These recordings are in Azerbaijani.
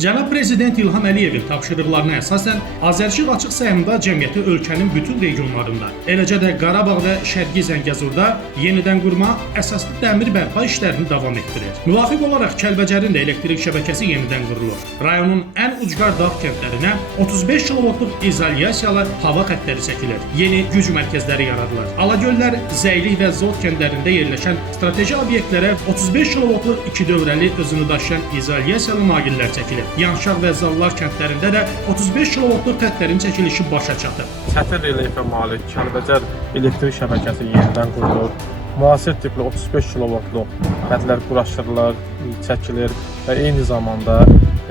Cənab Prezident İlham Əliyevin tapşırıqlarına əsasən Azərişıq açıq səhmdar cəmiyyəti ölkənin bütün regionlarında, eləcə də Qarabağ və Şərqi Zəngəzurda yenidən qurma, əsaslı dəmir bərpa işlərini davam etdirir. Müvafiq olaraq Kəlbəcərin də elektrik şəbəkəsi yenidən qurulur. Rayonun ən ucqar dağ kəndlərinə 35 kilovoltluq izolyasiyalı hava xəttləri çəkilir. Yeni güc mərkəzləri yaradılır. Alagöllər, Zəylik və Zot kəndlərində yerləşən strateji obyektlərə 35 kilovoltluq iki dövrəli özünü daşıyan izolyasiyalı naqillər çəkilir. Yanşaq və Zallar kəndlərində də 35 kilovoltluq xəttlərin çəkilişi başa çatır. Çətin relyefə malik Kəlbəcər elektrik şəbəkəsi yenidən qurulur. Müasir tipli 35 kilovoltluq xəttlər quraşdırılır, çəkilir və eyni zamanda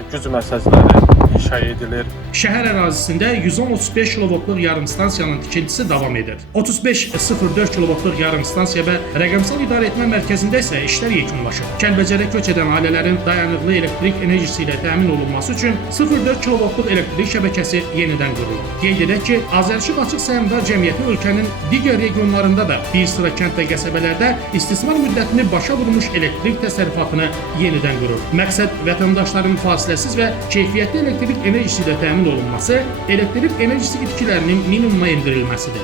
güc mərkəzləri inşa edilir. Şəhər ərazisində 110-35 kilovoltluq yarımstansiyanın tikintisi davam edir. 35-04 kilovoltluq yarımstansiya və rəqəmsal idarəetmə mərkəzində isə işlər yekunlaşır. Kəlbəcərə köç edən ailələrin dayanıqlı elektrik enerjisi ilə təmin olunması üçün 0,4 kilovoltluq elektrik şəbəkəsi yenidən qurulur. Qeyd edək ki, Azərişıq açıq səhmdar cəmiyyəti ölkənin digər regionlarında da bir sıra kənd və qəsəbələrdə istismar müddətini başa vurmuş elektrik təsərrüfatını yenidən qurur. Məqsəd vətəndaşların fasiləsiz və keyfiyyətli elektrik enerjisi ilə təmin olunması, elektrik enerjisi itkilərinin minimuma endirilməsidir.